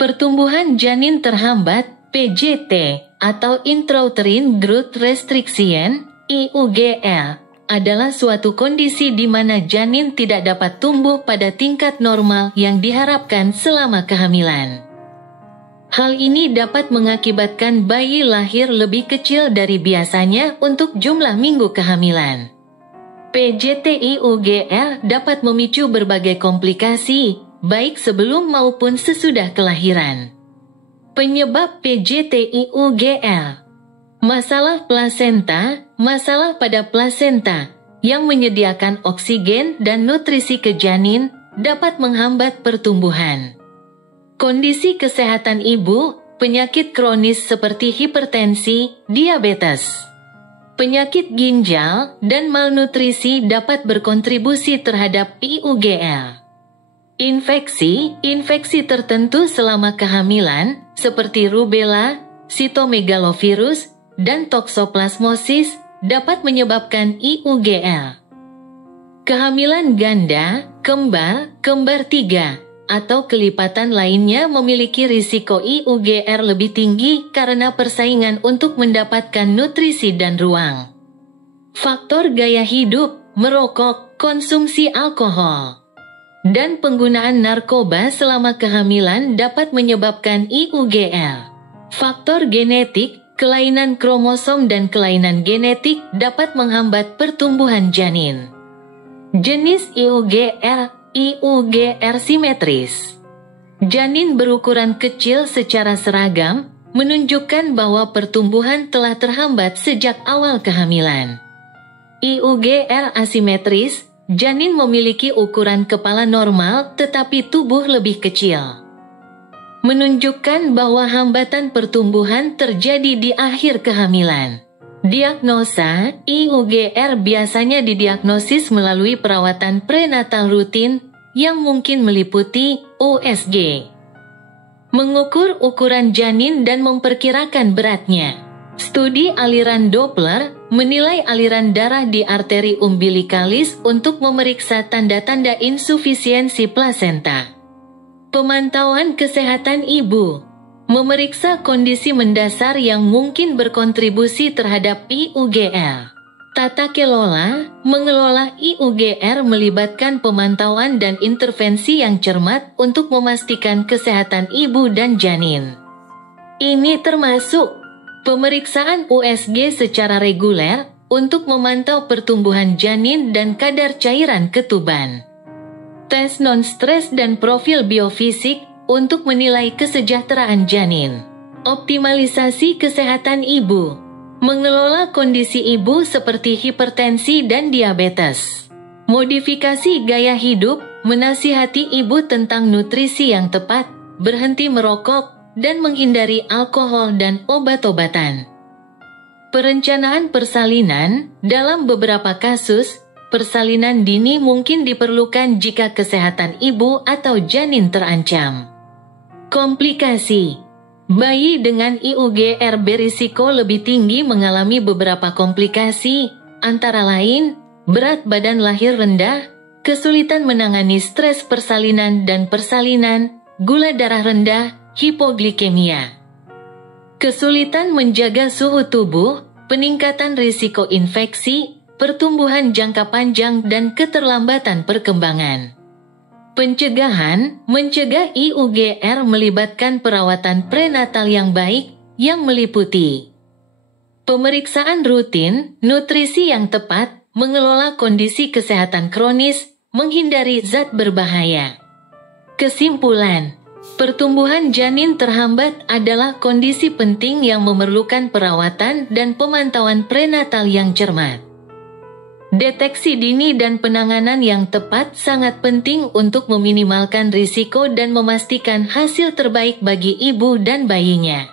Pertumbuhan janin terhambat (PJT) atau Intrauterine Growth Restriction (IUGR) adalah suatu kondisi di mana janin tidak dapat tumbuh pada tingkat normal yang diharapkan selama kehamilan. Hal ini dapat mengakibatkan bayi lahir lebih kecil dari biasanya untuk jumlah minggu kehamilan. PJT-IUGR dapat memicu berbagai komplikasi, baik sebelum maupun sesudah kelahiran. Penyebab PJT-IUGR: masalah plasenta, masalah pada plasenta yang menyediakan oksigen dan nutrisi ke janin dapat menghambat pertumbuhan. Kondisi kesehatan ibu, penyakit kronis seperti hipertensi, diabetes, penyakit ginjal, dan malnutrisi dapat berkontribusi terhadap IUGR. Infeksi tertentu selama kehamilan, seperti rubella, sitomegalovirus, dan toksoplasmosis, dapat menyebabkan IUGR. Kehamilan ganda, kembar 3, atau kelipatan lainnya memiliki risiko IUGR lebih tinggi karena persaingan untuk mendapatkan nutrisi dan ruang. Faktor gaya hidup, merokok, konsumsi alkohol, dan penggunaan narkoba selama kehamilan dapat menyebabkan IUGR. Faktor genetik, kelainan kromosom dan kelainan genetik dapat menghambat pertumbuhan janin. Jenis IUGR simetris. Janin berukuran kecil secara seragam, menunjukkan bahwa pertumbuhan telah terhambat sejak awal kehamilan. IUGR asimetris, janin memiliki ukuran kepala normal tetapi tubuh lebih kecil, menunjukkan bahwa hambatan pertumbuhan terjadi di akhir kehamilan. Diagnosa, IUGR biasanya didiagnosis melalui perawatan prenatal rutin yang mungkin meliputi USG, mengukur ukuran janin dan memperkirakan beratnya. Studi aliran Doppler menilai aliran darah di arteri umbilikalis untuk memeriksa tanda-tanda insufisiensi plasenta. Pemantauan kesehatan ibu, memeriksa kondisi mendasar yang mungkin berkontribusi terhadap IUGR. Tata kelola, mengelola IUGR melibatkan pemantauan dan intervensi yang cermat untuk memastikan kesehatan ibu dan janin. Ini termasuk pemeriksaan USG secara reguler untuk memantau pertumbuhan janin dan kadar cairan ketuban, tes non-stres dan profil biofisik untuk menilai kesejahteraan janin. Optimalisasi kesehatan ibu, mengelola kondisi ibu seperti hipertensi dan diabetes. Modifikasi gaya hidup, menasihati ibu tentang nutrisi yang tepat, berhenti merokok, dan menghindari alkohol dan obat-obatan. Perencanaan persalinan, dalam beberapa kasus, persalinan dini mungkin diperlukan jika kesehatan ibu atau janin terancam. Komplikasi. Bayi dengan IUGR berisiko lebih tinggi mengalami beberapa komplikasi, antara lain, berat badan lahir rendah, kesulitan menangani stres persalinan dan persalinan, gula darah rendah, hipoglikemia, kesulitan menjaga suhu tubuh, peningkatan risiko infeksi, pertumbuhan jangka panjang dan keterlambatan perkembangan. Pencegahan, mencegah IUGR melibatkan perawatan prenatal yang baik, yang meliputi pemeriksaan rutin, nutrisi yang tepat, mengelola kondisi kesehatan kronis, menghindari zat berbahaya. Kesimpulan, pertumbuhan janin terhambat adalah kondisi penting yang memerlukan perawatan dan pemantauan prenatal yang cermat. Deteksi dini dan penanganan yang tepat sangat penting untuk meminimalkan risiko dan memastikan hasil terbaik bagi ibu dan bayinya.